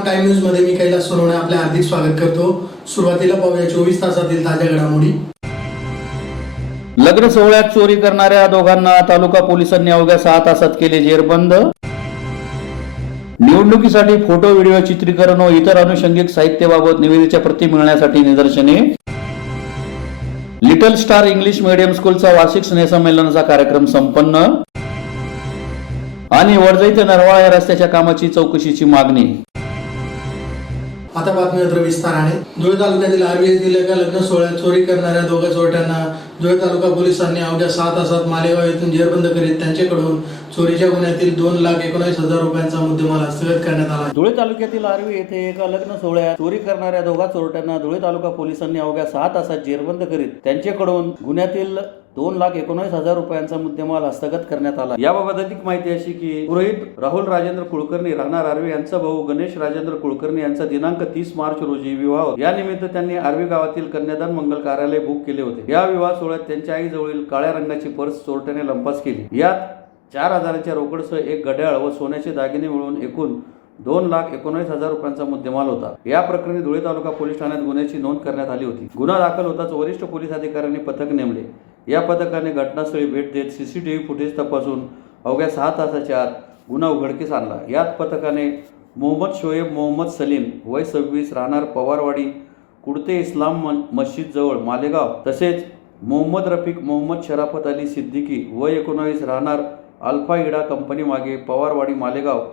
Prime time news मध्ये मी कैलास सोनवणे आपले हार्दिक स्वागत करतो। सुरुवातीला पाहूया 24 तासातील ताज्या घडामोडी। लग्न सोहळ्यात चोरी करणाऱ्या दोघांना तालुका पोलिसांनी अवघ्या 6 तासात केले जेरबंद। निवडणुकीसाठी फोटो व्हिडिओ चित्रीकरण व इतर अनुषंगिक साहित्याबाबत निवेदनेच्या प्रती मिळण्यासाठी निदर्शने। लिटल स्टार इंग्लिश मीडियम स्कूलचा वार्षिक स्नेहसंमेलनाचा कार्यक्रम संपन्न। आणि वडजई ते नरवाळा या रस्त्याच्या कामाची चौकशीची मागणी। आता बातमी विस्ताराने। धुळे तालुक्यातील आर्वी येथील एका लग्न सोहळ्यात चोरी करणाऱ्या दोघा चोरट्यांना धुळे तालुका पोलिसांनी अवघ्या 6 तासात मालेगाव येथून जेरबंद करीत त्यांच्याकडून चोरीच्या गुन्ह्यातील 2,19,000 रुपयांचा मुद्देमाल हस्तगत करण्यात आला। धुळे तालुक्यातील आर्वी येथे एका लग्न सोहळ्यात चोरी करणाऱ्या दोघा चोरट्यांना धुळे तालुका पोलिसांनी अवघ्या 6 तासात जेरबंद करीत त्यांच्याकडून गुन्ह्यातील 2,19,000 रुपयांचा मुद्देमाल हस्तगत करण्यात आला। याबाबत अधिक माहिती अशी की पुरोहित राहुल राजेंद्र कुलकर्णी राहणार आर्वी यांचा भाऊ गणेश राजेंद्र कुलकर्णी यांचा दिनांक 30 मार्च रोजी विवाह होता। या निमित्त त्यांनी आर्वी गावातील कन्यादान मंगल कार्यालय बुक केले होते। या विवाह सोहळ्यात त्यांच्या आईजवळील काळ्या रंगाची पर्स चोरट्याने लंपास केली। यात 4,000च्या रोकडसह एक घड्याळ व सोन्याचे दागिने मिळून एकूण 2,19,000 रुपयांचा मुद्देमाल होता। या प्रकरणी धुळे तालुका पोलीस ठाण्यात गुन्ह्याची नोंद करण्यात आली होती। गुन्हा दाखल होताच वरिष्ठ पोलीस अधिकाऱ्यांनी पथक नेमले। या पथकाने घटनास्थळी भेट देत सीसीटीव्ही फुटेज तपासून अवघ्या 6 तासाच्या आत गुन्हा उघडकीस आणला। यात पथकाने मोहम्मद शोएब मोहम्मद सलीम वय 26 राहणार पवारवाडी कुडते इस्लाम मस्जिद जवळ मालेगाव तसेच मोहम्मद रफिक मोहम्मद शराफत अली सिद्दीकी वय 19 राहणार अल्फा इडा कंपनी मागे पवारवाडी मालेगाव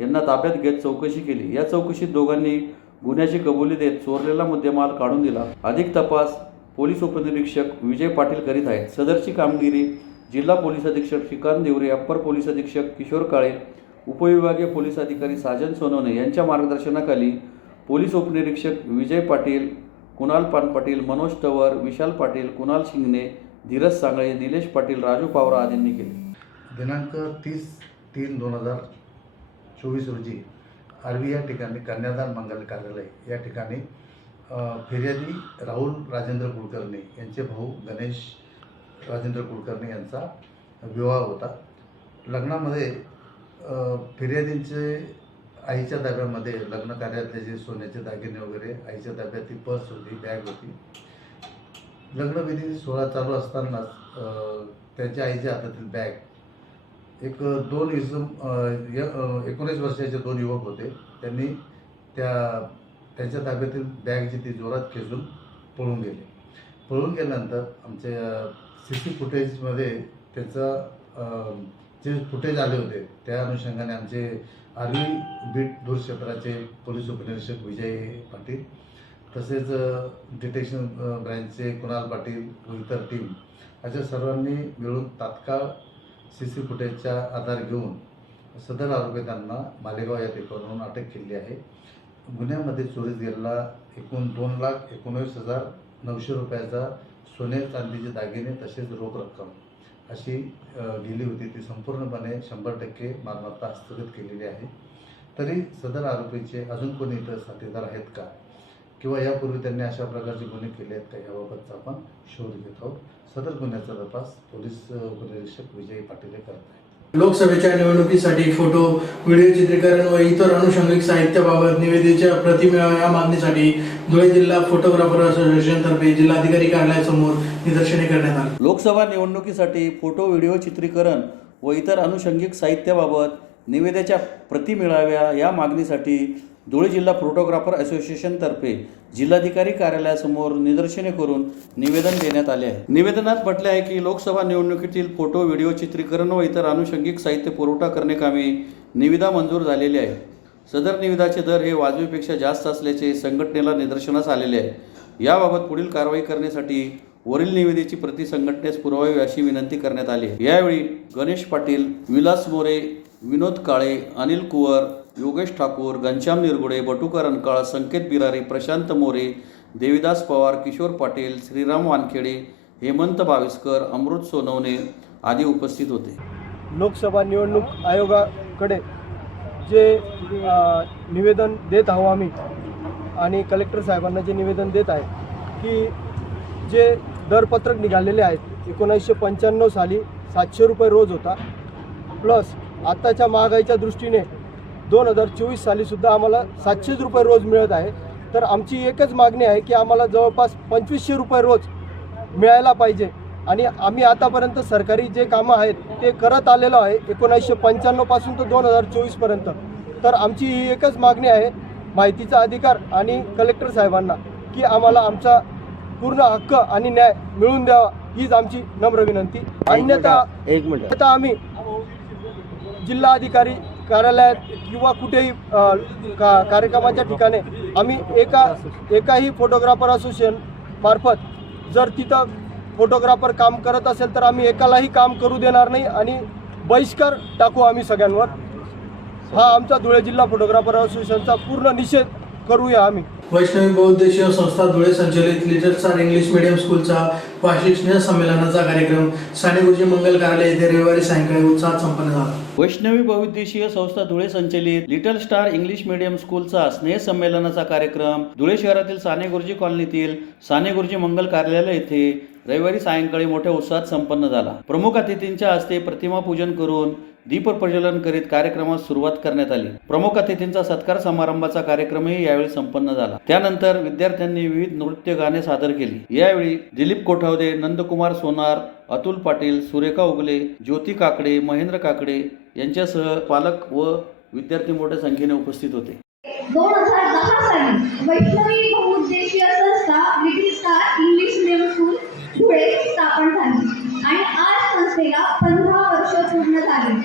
यांना ताब्यात घेत चौकशी केली। या चौकशीत दोघांनी गुन्ह्याची कबुली देत चोरलेला मुद्देमाल काढून दिला। अधिक तपास पोलीस उपनिरीक्षक विजय पाटील करीत आहेत। सदरची कामगिरी जिल्हा पोलीस अधीक्षक श्रीकांत देवरे, अप्पर पोलीस अधीक्षक किशोर काळे, उपविभागीय पोलीस अधिकारी साजन सोनवणे यांच्या मार्गदर्शनाखाली पोलीस उपनिरीक्षक विजय पाटील, कुणाल पानपाटील, मनोज तवर, विशाल पाटील, कुणाल शिंगणे, धीरज सांगळे, निलेश पाटील, राजू पावरा आदींनी केले। दिनांक 30/3/2024 रोजी आर्वी या ठिकाणी कन्यादान मंगल कार्यालय या ठिकाणी फिर्यादी राहुल राजेंद्र कुलकर्णी यांचे भाऊ गणेश राजेंद्र कुलकर्णी यांचा विवाह होता। लग्नामध्ये फिर्यादींचे आईच्या ताब्यामध्ये लग्न कार्यातले जे सोन्याचे दागिने वगैरे आईच्या ताब्यात ती पर्स होती, बॅग होती। लग्नविधी सोहळा चालू असतानाच त्यांच्या आईच्या हातातील बॅग एक 19 वर्षाचे 2 युवक होते। त्यांनी त्यांच्या ताब्यातील बॅगची ती जोरात खेचून पळून गेले। पळून गेल्यानंतर आमच्या सीसी फुटेजमध्ये त्याचं जे फुटेज आले होते त्या अनुषंगाने आमचे आर्वी बीट दूर क्षेत्राचे पोलीस उपनिरीक्षक विजय पाटील तसेच डिटेक्शन ब्रँचचे कुणाल पाटील व इतर टीम अशा सर्वांनी मिळून तात्काळ सीसी फुटेजचा आधार घेऊन सदर आरोपितांना मालेगाव या ठिकाणाहून अटक केली आहे। गुन्ह्यामध्ये चोरीस गेलेला एकूण 2,19,900 रुपयाचा सोने चांदीचे दागिने तसेच रोख रक्कम अशी गेली होती। ती संपूर्णपणे 100% मालमत्ता हस्तगत केलेली आहे। तरी सदर आरोपीचे अजून कोणी इतर साथीदार आहेत का किंवा यापूर्वी त्यांनी अशा प्रकारचे गुन्हे केले आहेत का याबाबतचा आपण शोध घेत आहोत। सदर गुन्ह्याचा तपास पोलीस उपनिरीक्षक विजय पाटील करत आहेत। लोकसभेच्या निवडणुकीसाठी फोटो व्हिडिओ चित्रीकरण व इतर अनुषंगिक साहित्याबाबत निवेदनेच्या प्रती मिळाव्या या मागणीसाठी धुळे जिल्हा फोटोग्राफर असोसिएशन तर्फे जिल्हाधिकारी कार्यालयासमोर निदर्शने करण्यात आली। लोकसभा निवडणुकीसाठी फोटो व्हिडिओ चित्रीकरण व इतर अनुषंगिक साहित्याबाबत निवेदनेच्या प्रती मिळाव्या या मागणीसाठी धुळे जिल्हा फोटोग्राफर असोसिएशन तर्फे जिल्हाधिकारी कार्यालयासमोर निदर्शने करून निवेदन देण्यात आले आहे। निवेदनात म्हटले आहे की लोकसभा निवडणुकीतील फोटो व्हिडिओ चित्रीकरण व इतर अनुषंगिक साहित्य पुरवठा करणे कामी निविदा मंजूर झालेली आहे। सदर निविदाचे दर हे वाजवीपेक्षा जास्त असल्याचे संघटनेला निदर्शनास आलेले आहे। याबाबत पुढील कारवाई करण्यासाठी वरील निविदेची प्रति संघटनेस पुरवावी अशी विनंती करण्यात आली आहे। यावेळी गणेश पाटील, विलास मोरे, विनोद काळे, अनिल कुवर, योगेश ठाकूर, घनश्याम निरगुडे, बटुकर अंकाळ, संकेत बिरारी, प्रशांत मोरे, देविदास पवार, किशोर पाटील, श्रीराम वानखेडे, हेमंत भाविस्कर, अमृत सोनवणे आदी उपस्थित होते। लोकसभा निवडणूक आयोगाकडे जे निवेदन देत आहोत आम्ही आणि कलेक्टर साहेबांना जे निवेदन देत आहे की जे दरपत्रक निघालेले आहेत 1995 साली 700 रुपये रोज होता, प्लस आत्ताच्या महागाईच्या दृष्टीने 2024 सालीसुद्धा आम्हाला 700 रुपये रोज मिळत आहे. तर आमची एकच मागणी आहे की आम्हाला जवळपास 2500 रुपये रोज मिळायला पाहिजे. आणि आम्ही आतापर्यंत सरकारी जे कामं आहेत ते करत आलेलो आहे 1995 पासून तर 2024पर्यंत. तर आमची ही एकच मागणी आहे माहितीचा अधिकार आणि कलेक्टर साहेबांना की आम्हाला आमचा पूर्ण हक्क आणि न्याय मिळवून द्यावा, हीच आमची नम्र विनंती. अन्यथा आम्ही जिल्हा अधिकारी कार्यालयात किंवा कुठेही कार्यक्रमाच्या ठिकाणी आम्ही एकाही फोटोग्राफर असोसिएशन मार्फत जर तिथं फोटोग्राफर काम करत असेल तर आम्ही एकालाही काम करू देणार नाही आणि बहिष्कार टाकू आम्ही सगळ्यांवर. हा आमचा धुळे जिल्हा फोटोग्राफर असोसिएशनचा पूर्ण निषेध करूया आम्ही. वैष्णवी बहुउद्देशीय संस्था धुळे संचलित लिटल स्टार इंग्लिश मीडियम स्कूलचा वार्षिक स्नेहसंमेलनाचा कार्यक्रम साने गुरुजी मंगल कार्यालय येथे रविवारी सायंकाळी उत्साहात संपन्न झाला. वैष्णवी बहुउद्देशीय संस्था धुळे संचलित लिटल स्टार इंग्लिश मीडियम स्कूलचा स्नेह संमेलनाचा कार्यक्रम धुळे शहरातील साने गुरुजी कॉलनीतील साने गुरुजी मंगल कार्यालय येथे रविवारी सायंकाळी मोठ्या उत्साहात संपन्न झाला. प्रमुख अतिथींच्या हस्ते प्रतिमा पूजन करून दीप प्रज्वलन करीत कार्यक्रमास सुरुवात करण्यात आली. प्रमुख अतिथींचा सत्कार समारंभाचा कार्यक्रमही यावेळी संपन्न झाला. त्यानंतर विद्यार्थ्यांनी विविध नृत्य गाणे सादर केली. यावेळी दिलीप कोठावदे, नंदकुमार सोनार, अतुल पाटील, सुरेखा उगले, ज्योती काकडे, महेंद्र काकडे यांच्यासह पालक व विद्यार्थी मोठ्या संख्येने उपस्थित होते. 2010 साली वैष्णवी बहुउद्देशीय संस्था little star English medium school Dhule स्थापन झाली आणि आज संस्थेला 15 वर्ष पूर्ण झाली.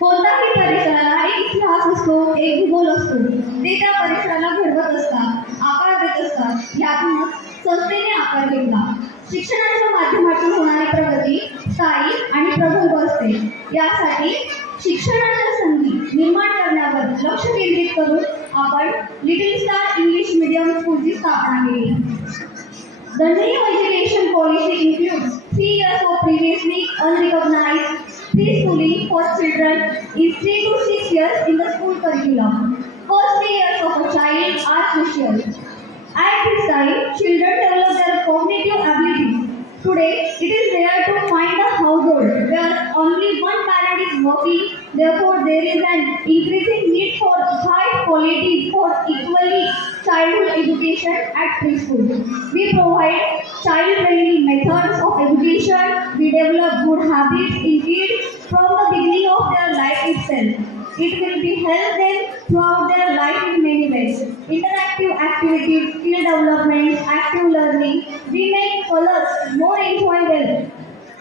कोणत्याही परिसराला एक इतिहास असतो, एक भूगोल असतो. ते त्या परिसराला घडवत असतात, आकार देत असतात. यातूनच संस्थेने आकार घेतला. शिक्षणाच्या माध्यमातून होणारी प्रगती स्थायी आणि प्रगल्भ असते. यासाठी शिक्षणाच्या संधी निर्माण करण्यावर लक्ष केंद्रित करून आपण लिटिल स्टार इंग्लिश मीडियम स्कूलची स्थापना केली. The new education policy includes 3 years of previously unrecognized preschooling for children is 3 to 6 years in the school curriculum. First 3 years of a child are crucial. At this time, children develop their cognitive abilities. Today, it is rare to find a household where only one parent is working. Therefore, there is an increasing need for high quality for equally childhood education at preschool. We provide child-friendly methods of education. We develop good habits in kids from the beginning of their life itself. It will be help them throughout their life in many ways. Interactive activities, skill development, active learning. We make colors more enjoyable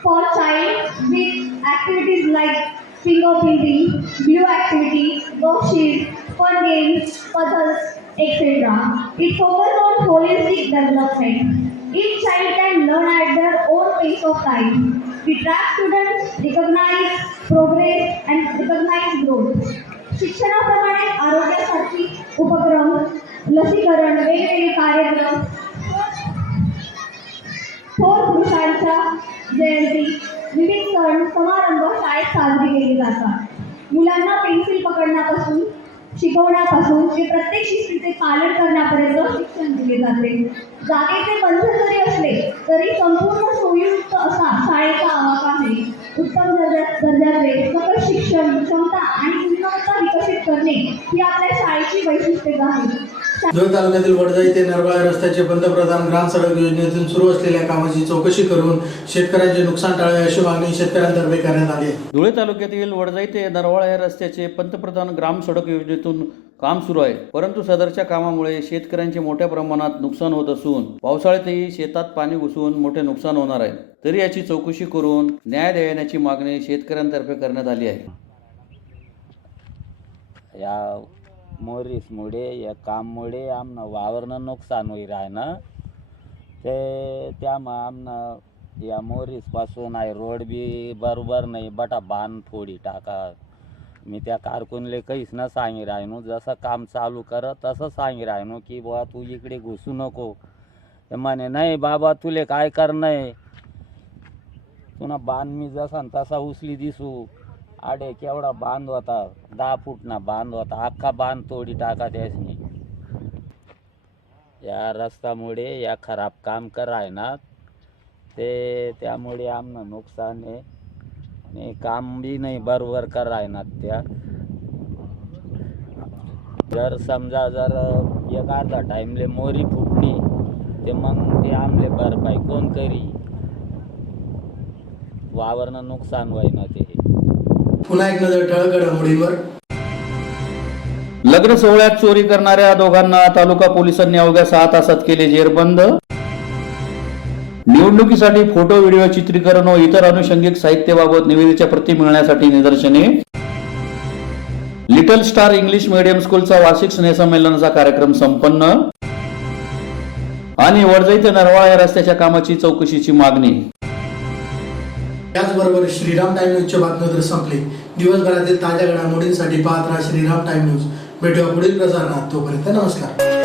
for child with activities like fingerprinting, blue activities, worksheets, fun games, puzzles, etc. It focuses on holistic development. Each child can learn at their own pace of time. We track students, recognize progress and recognize growth. शिक्षणाप्रमाणे आरोग्यासाठी उपक्रम, लसीकरण, वेगवेगळे कार्यक्रम, थोर पुरुषांच्या जयंती, विविध सण समारंभ शाळेत साजरी केली जातात. मुलांना पेन्सिल पकडण्यापासून शिकवण्यापासून ते प्रत्येक शिस्तीचे पालन करण्यापर्यंत शिक्षण दिले जाते. जागेचे बंधन जरी असले तरी संपूर्ण सोयीयुक्त असा शाळेचा आवाका आहे. उत्तम दर्जाचे सकस शिक्षण, क्षमता आणि गुणवत्ता विकसित करणे ही आपल्या शाळेची वैशिष्ट्ये आहेत. धुळे तालुक्यातील वडजाई ते नरवाळा रस्त्याचे पंतप्रधान ग्राम सडक योजनेतून सुरू असलेल्या कामाची चौकशी करून शेतकऱ्यांचे नुकसान टाळावे अशी मागणी शेतकऱ्यांतर्फे करण्यात आली आहे. धुळे तालुक्यातील वडजाई ते नरवाळा या रस्त्याचे पंतप्रधान ग्राम सडक योजनेतून काम सुरू आहे. परंतु सदरच्या कामामुळे शेतकऱ्यांचे मोठ्या प्रमाणात नुकसान होत असून पावसाळ्यातही शेतात पाणी घुसून मोठे नुकसान होणार आहे. तरी याची चौकशी करून न्याय देण्याची मागणी शेतकऱ्यांतर्फे करण्यात आली आहे. या मोरीसमुळे या काममुळे आमनं वावरनं नुकसान होई राहणं ते त्यामुळं आमनं या मोरीसपासून आहे रोड बी बरोबर नाही बटा बांध थोडी टाका. मी त्या कारकुनले काहीच न सांगी राहिनो, जसं काम चालू करत तसं सांगी राहिनो की बुवा तू इकडे घुसू नको. ते म्हणे नाही बाबा तुले काय करणं आहे, पुन्हा बांध मी जसा तसा उचली दिसू. आडे केवढा बांध होता, 10 फूटना बांध होता, अख्खा बांध तोडी टाका त्यासनी. या रस्त्यामुळे या खराब काम कराय ना ते त्यामुळे आमनं नुकसान आहे. काम बी नाही बरोबर कराय ना त्या जर समजा जर एक अर्धा टाईमले मोरी फुटली ते मग ते आमले भरपाई कोण करी? वावरनं नुकसान व्हायना ते. पुन्हा एक नजर ठळक घडामोडींवर. लग्न सोहळ्यात चोरी करणाऱ्या दोघांना तालुका पोलिसांनी अवघ्या 6 तासात केले जेरबंद. निवडणुकीसाठी फोटो व्हिडिओ चित्रीकरण व इतर अनुषंगिक साहित्याबाबत निविदेच्या प्रती मिळण्यासाठी निदर्शने. लिटल स्टार इंग्लिश मीडियम स्कूलचा वार्षिक स्नेहसंमेलनाचा कार्यक्रम संपन्न. आणि वडजई ते नरवाळा या रस्त्याच्या कामाची चौकशीची मागणी. याचबरोबर श्रीराम टाइम न्यूजच्या बातम्या तर संपली. दिवसभरातील ताज्या घडामोडींसाठी पाहत राहा श्रीराम टाइम न्यूज. भेटूया पुढील प्रसारणात. तोपर्यंत नमस्कार.